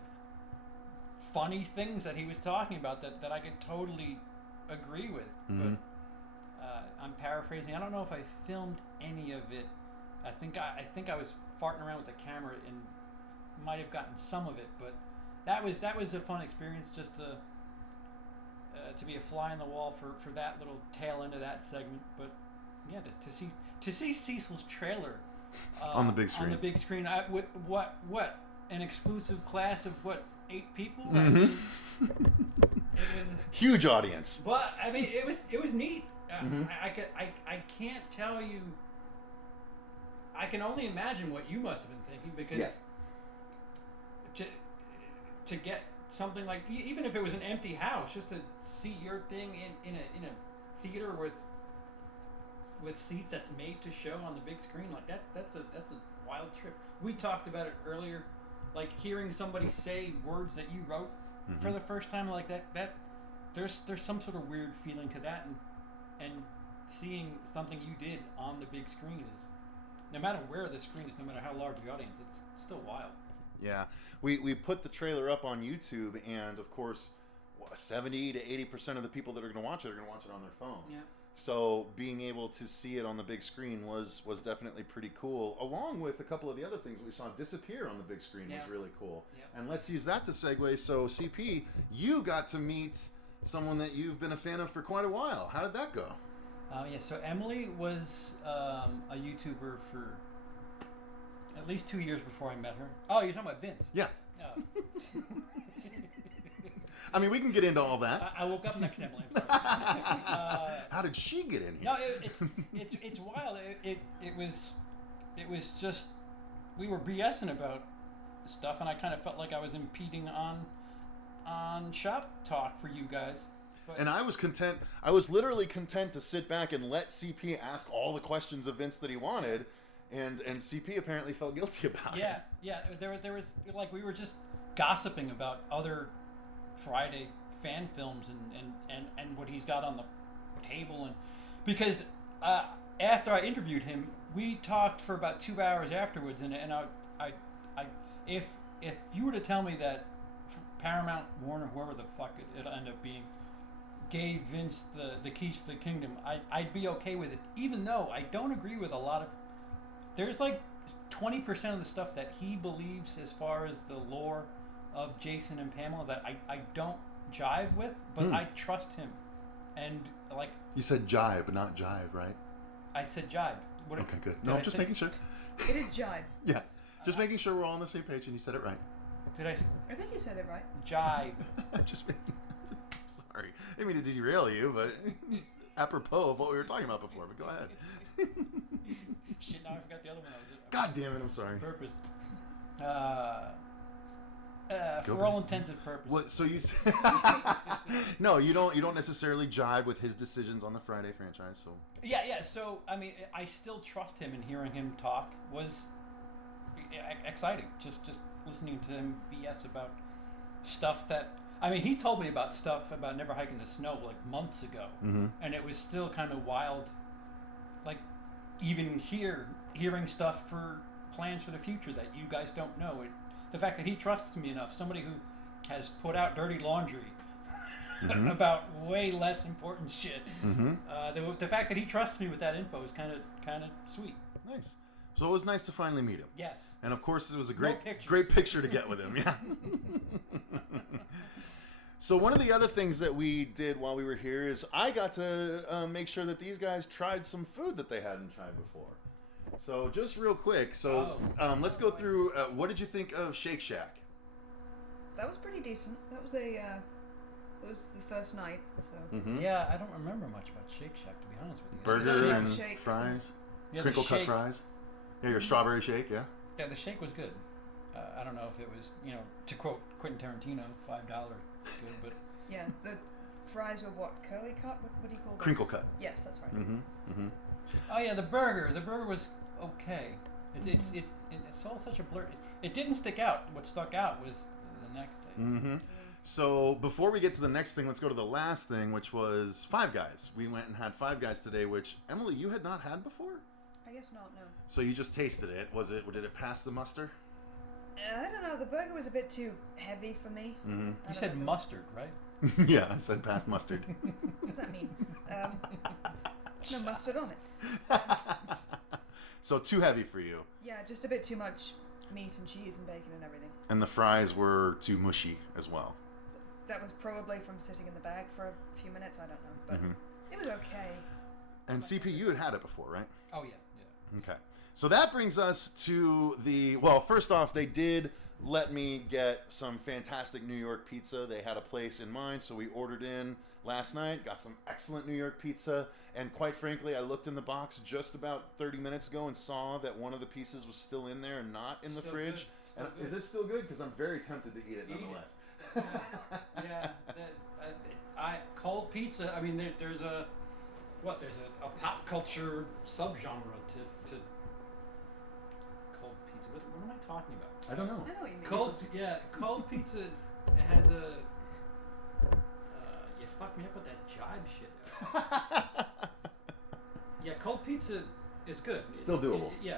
funny things that he was talking about that I could totally agree with. But I'm paraphrasing. I don't know if I filmed any of it. I think I was farting around with the camera and might have gotten some of it, but that was a fun experience just to be a fly on the wall for that little tail end of that segment. But yeah, to see Cecil's trailer on the big screen. On the big screen, what an exclusive class of 8 people. Huge audience. But I mean, it was neat. I can't tell you. I can only imagine what you must have been thinking, because to get something like, even if it was an empty house, just to see your thing in a theater with seats that's made to show on the big screen, like that's a wild trip. We talked about it earlier, like hearing somebody say words that you wrote for the first time, like that there's some sort of weird feeling to that, and seeing something you did on the big screen is, no matter where the screen is, no matter how large the audience, it's still wild. Yeah, we put the trailer up on YouTube, and of course, 70 to 80% of the people that are going to watch it are going to watch it on their phone. Yeah. So being able to see it on the big screen was definitely pretty cool, along with a couple of the other things that we saw disappear on the big screen was really cool. Yep. And let's use that to segue. So CP, you got to meet someone that you've been a fan of for quite a while. How did that go? So Emily was a YouTuber for at least 2 years before I met her. Oh, you're talking about Vince? Yeah. Oh. I mean, we can get into all that. I woke up next to Emily. I'm sorry. How did she get in here? No, it's wild. It was just, we were BSing about stuff, and I kind of felt like I was impeding on shop talk for you guys. But, and I was content. I was literally content to sit back and let CP ask all the questions of Vince that he wanted, and CP apparently felt guilty about it. Yeah. There was, like, we were just gossiping about other Friday fan films and what he's got on the table, and because after I interviewed him, we talked for about 2 hours afterwards, and I if you were to tell me that Paramount, Warner, whoever the fuck it'll end up being, gave Vince the keys to the kingdom, I'd be okay with it, even though I don't agree with a lot of, there's like 20% of the stuff that he believes as far as the lore of Jason and Pamela that I don't jive with, but I trust him. And like, you said jive, but not jive, right? I said jive. Okay, good. No, just making sure. It is jibe. Yeah, just making sure we're all on the same page, and you said it right. Did I I think you said it right. jibe? Just making. Sorry, I didn't mean to derail you, but apropos of what we were talking about before. But go ahead. Shit, now I forgot the other one. God damn it! I'm sorry. Purpose. Go For back. all intensive purposes. What? So you? No, you don't. You don't necessarily jive with his decisions on the Friday franchise. So Yeah. So I mean, I still trust him, and hearing him talk was, exciting. Just listening to him BS about stuff that. I mean, he told me about stuff about never hiking the snow like months ago, and it was still kind of wild. Like, even hearing stuff for plans for the future that you guys don't know. The fact that he trusts me enough, somebody who has put out dirty laundry about way less important shit. The fact that he trusts me with that info is kind of sweet. Nice. So it was nice to finally meet him. Yes. And of course, it was a No great pictures. picture to get with him. Yeah. So one of the other things that we did while we were here is I got to make sure that these guys tried some food that they hadn't tried before. So just real quick, let's go through. What did you think of Shake Shack? That was pretty decent. That was it was the first night, so. Yeah, I don't remember much about Shake Shack, to be honest with you. Burger shake- and shakes fries, Yeah, the crinkle cut shake- fries. Yeah, your strawberry shake. Yeah. Yeah, the shake was good. I don't know if it was, to quote Quentin Tarantino, $5 good, but Yeah, the fries were what? Curly cut? What do you call those? Crinkle cut. Yes, that's right. oh yeah, the burger was okay. It's all such a blur. It didn't stick out. What stuck out was the next thing. So before we get to the next thing, let's go to the last thing, which was Five Guys. We went and had Five Guys today, which Emily, you had not had before. I guess not, no. So you just tasted it. Did it pass the muster? I don't know, the burger was a bit too heavy for me. You said mustard, right? Yeah, I said past mustard. What does that mean? No mustard on it. So too heavy for you. Yeah, just a bit too much meat and cheese and bacon and everything. And the fries were too mushy as well. That was probably from sitting in the bag for a few minutes, I don't know. But it was okay. And CP, you had it before, right? Oh yeah. Okay. So that brings us to first off, they did let me get some fantastic New York pizza. They had a place in mind, so we ordered in last night, got some excellent New York pizza, and quite frankly, I looked in the box just about 30 minutes ago and saw that one of the pieces was still in there and not in the Still fridge. good. Is it still good? Because I'm very tempted to eat it nonetheless. Yeah. Cold pizza. I mean, there's a pop culture subgenre to cold pizza. What am I talking about? I don't know. I know what you mean. Cold pizza has a. You fucked me up with that jive shit. Yeah, cold pizza is good. Still doable. Yeah,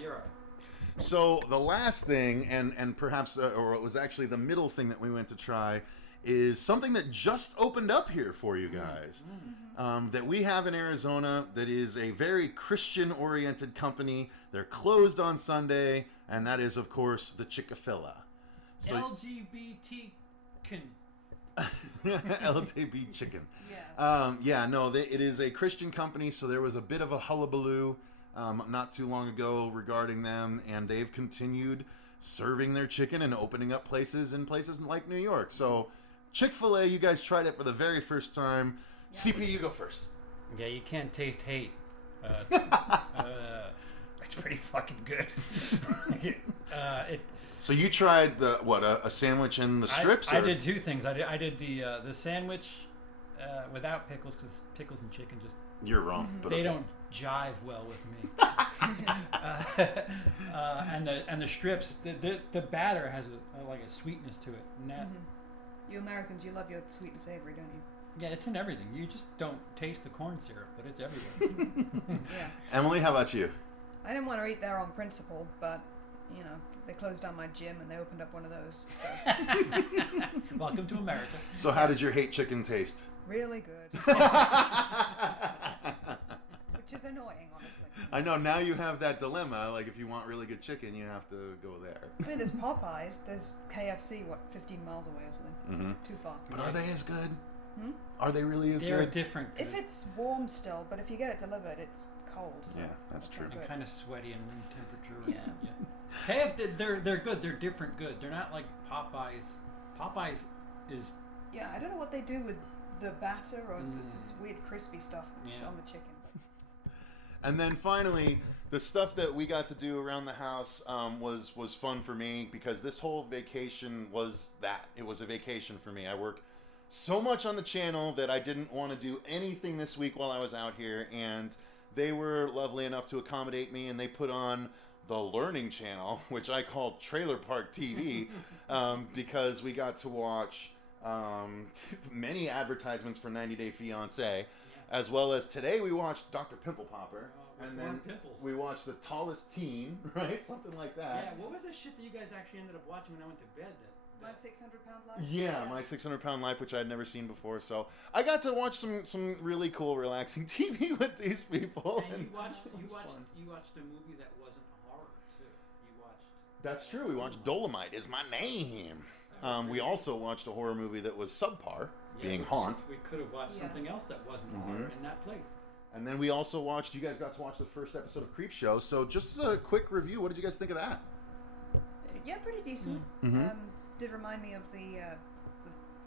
you're right. So the last thing, and perhaps, or it was actually the middle thing that we went to try, is something that just opened up here for you guys. That we have in Arizona that is a very Christian-oriented company. They're closed on Sunday, and that is, of course, the Chick-Fil-A. So, LGBT LTB chicken. Yeah. It is a Christian company, so there was a bit of a hullabaloo not too long ago regarding them, and they've continued serving their chicken and opening up places in places like New York. So Chick-fil-A, you guys tried it for the very first time. Yeah. CP, you go first. Yeah, you can't taste hate. It's pretty fucking good. So you tried a sandwich and the strips? I did two things. I did the sandwich without pickles, because pickles and chicken just You're wrong. But they okay. don't jive well with me. And the strips, the batter has a sweetness to it. And that, You Americans, you love your sweet and savory, don't you? yeah, it's in everything. You just don't taste the corn syrup, but it's everywhere. Yeah. Emily, how about you? I didn't want to eat there on principle, but, they closed down my gym and they opened up one of those. So. Welcome to America. So how did your hate chicken taste? Really good. Which is annoying, honestly. I know, now you have that dilemma. Like, if you want really good chicken, you have to go there. I mean, there's Popeyes, there's KFC, 15 miles away or something? Too far. But are they as good? Are they really as They're good? different. If it's warm still, but if you get it delivered, it's cold. So Yeah, that's true. not and good. kind of sweaty and room temperature. Yeah. KFC, they're good. They're different good. They're not like Popeyes. Popeyes is Yeah, I don't know what they do with the batter or this weird crispy stuff that's Yeah. on the chicken. But. And then finally, the stuff that we got to do around the house was fun for me, because this whole vacation was that. It was a vacation for me. I work so much on the channel that I didn't want to do anything this week while I was out here, and they were lovely enough to accommodate me, and they put on the Learning Channel, which I call Trailer Park TV, because we got to watch many advertisements for 90 Day Fiancé, as well as today we watched Dr. Pimple Popper, and then pimples. we watched The Tallest Teen, right? Something like that. Yeah, what was the shit that you guys actually ended up watching when I went to bed? My 600-pound life? Yeah, My 600-Pound Life, which I had never seen before. So I got to watch some really cool, relaxing TV with these people. And you watched a movie that wasn't a horror too. You watched. That's true. We watched Dolomite Is My Name. We also watched a horror movie that was subpar, being Haunt. We could have watched something else that wasn't a horror in that place. And then we also watched. You guys got to watch the first episode of Creep Show. So just a quick review. What did you guys think of that? Yeah, pretty decent. Did remind me of the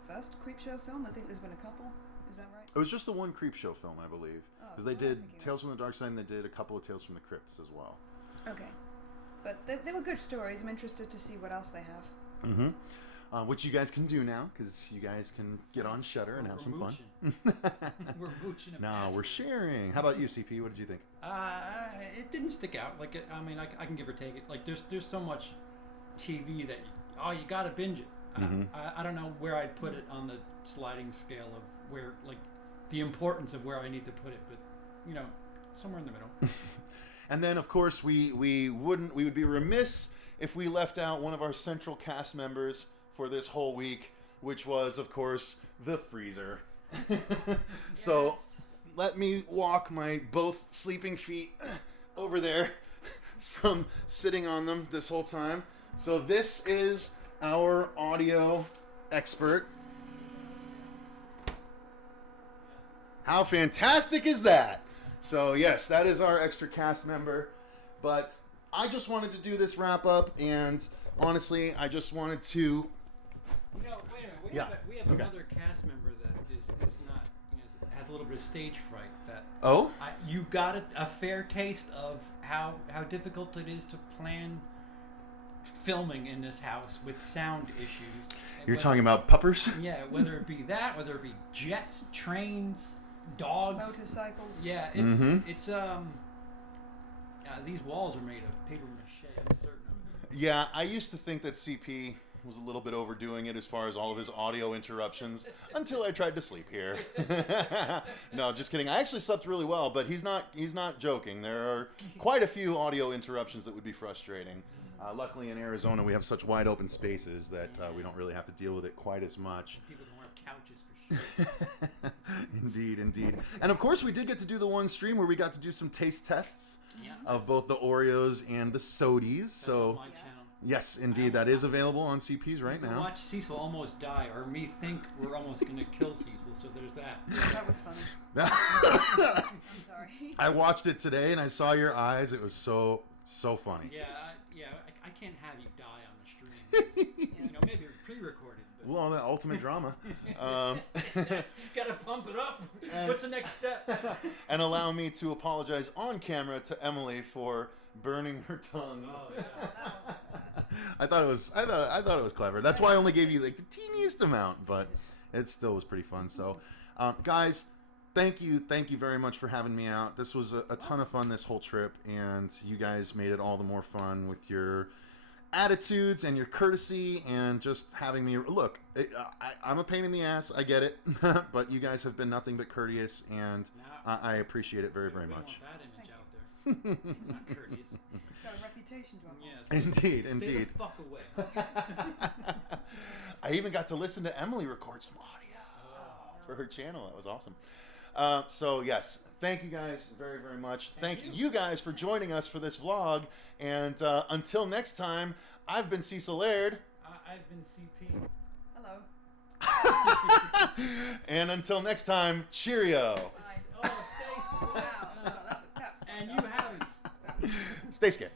first Creepshow film. I think there's been a couple. Is that right? It was just the one Creepshow film, I believe. Because they did Tales from the Dark Side, and they did a couple of Tales from the Crypts as well. Okay. But they were good stories. I'm interested to see what else they have. Which you guys can do now, because you guys can get on Shudder and have some fun. We're mooching. No, we're sharing. How about you, CP? What did you think? It didn't stick out. Like, I mean, I can give or take it. Like, there's so much TV that you gotta binge it. I don't know where I'd put it on the sliding scale of where, like, the importance of where I need to put it, but somewhere in the middle. And then, of course, we would be remiss if we left out one of our central cast members for this whole week, which was, of course, the Freezer. So let me walk my both sleeping feet over there from sitting on them this whole time. So this is our audio expert. How fantastic is that? So yes, that is our extra cast member. But I just wanted to do this wrap up, and honestly, I just wanted to... wait a minute. We have another cast member that is not, has a little bit of stage fright. You got a fair taste of how difficult it is to plan filming in this house with sound issues. You're talking about puppers? Yeah, whether it be that, whether it be jets, trains, dogs, motorcycles. Yeah, it's these walls are made of paper mache. I'm certain of it. Yeah, I used to think that CP was a little bit overdoing it as far as all of his audio interruptions until I tried to sleep here. No, just kidding. I actually slept really well, but he's not joking. There are quite a few audio interruptions that would be frustrating. Luckily in Arizona we have such wide open spaces that we don't really have to deal with it quite as much. People don't have couches for sure. Indeed. And of course we did get to do the one stream where we got to do some taste tests of both the Oreos and the Sodies. That's on my channel. Yes, indeed, that is available on CP's right now. Watch Cecil almost die, or me think we're almost going to kill Cecil, so there's that. That was funny. I'm sorry. I watched it today and I saw your eyes. It was so funny. Yeah, I can't have you die on the stream. Maybe pre-recorded. But... Well, the ultimate drama. Gotta pump it up. What's the next step? And allow me to apologize on camera to Emily for burning her tongue. Oh yeah. I thought it was clever. That's why I only gave you like the teeniest amount, but it still was pretty fun. So, guys, thank you very much for having me out. This was a ton of fun this whole trip, and you guys made it all the more fun with your attitudes and your courtesy and just having me look. I'm a pain in the ass. I get it, but you guys have been nothing but courteous, and I appreciate it very much. Want that image out there. Not courteous. Got a reputation to uphold. Yes. Indeed. Stay the fuck away. I even got to listen to Emily record some audio for her channel. That was awesome. So yes, thank you guys very much. Thank you guys for joining us for this vlog. And until next time, I've been Cecil Laird. I've been CP. Hello. And until next time, cheerio. Bye. Oh, stay. Wow. That And you haven't. Stay scared.